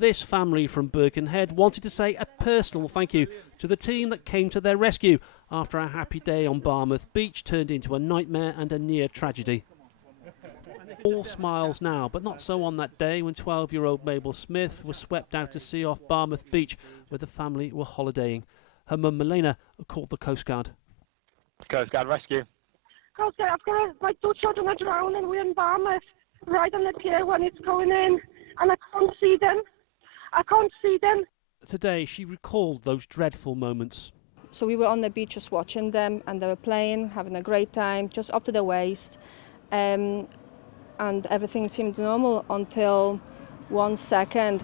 This family from Birkenhead wanted to say a personal thank you to the team that came to their rescue after a happy day on Barmouth Beach turned into a nightmare and a near tragedy. All smiles now, but not so on that day when 12-year-old Mabel Smith was swept out to sea off Barmouth Beach where the family were holidaying. Her mum Milena called the Coast Guard. Coast Guard rescue. Coast Guard, I've got my 2 children are drowning. We're in Barmouth, right on the pier when it's going in, and I can't see them. Today she recalled those dreadful moments. So we were on the beach just watching them, and they were playing, having a great time, just up to the waist. And everything seemed normal until 1 second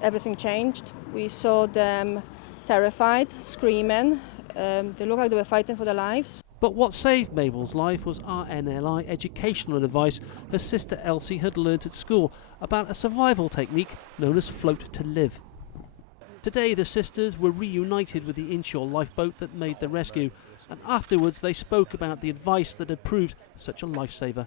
everything changed. We saw them terrified, screaming. They looked like they were fighting for their lives. But what saved Mabel's life was RNLI educational advice her sister Elsie had learnt at school about a survival technique known as float to live. Today the sisters were reunited with the inshore lifeboat that made the rescue, and afterwards they spoke about the advice that had proved such a lifesaver.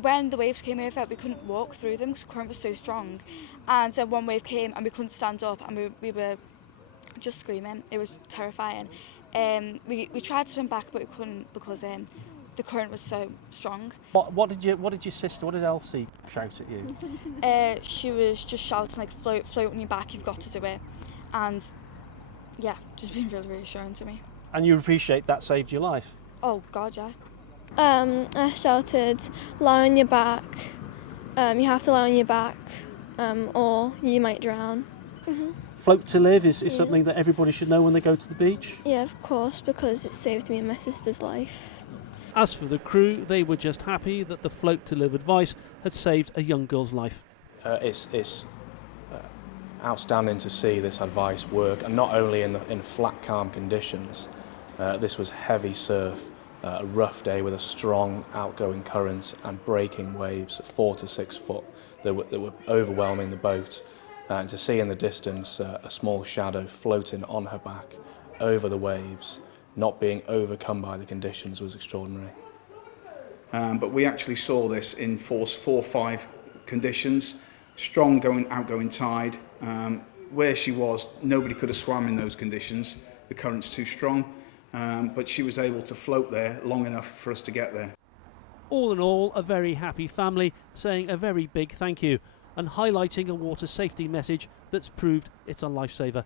When the waves came over, we couldn't walk through them because the current was so strong, and then one wave came and we couldn't stand up, and we were just screaming. It was terrifying. We tried to swim back, but we couldn't because the current was so strong. What did Elsie shout at you? She was just shouting like, float on your back, you've got to do it. And yeah, just being really reassuring to me. And you appreciate that saved your life? Oh God, yeah. I shouted, lie on your back, you have to lie on your back, or you might drown. Mm-hmm. Float to live is something that everybody should know when they go to the beach? Yeah, of course, because it saved me and my sister's life. As for the crew, they were just happy that the float to live advice had saved a young girl's life. It's outstanding to see this advice work, and not only in flat, calm conditions. This was heavy surf, a rough day with a strong outgoing current and breaking waves at 4 to 6 foot that were overwhelming the boat. And to see in the distance a small shadow floating on her back over the waves, not being overcome by the conditions, was extraordinary. But we actually saw this in force 4-5 conditions, strong outgoing tide. Where she was, nobody could have swam in those conditions. The current's too strong, but she was able to float there long enough for us to get there. All in all, a very happy family saying a very big thank you and highlighting a water safety message that's proved it's a lifesaver.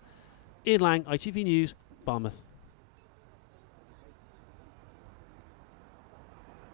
Ian Lang, ITV News, Barmouth.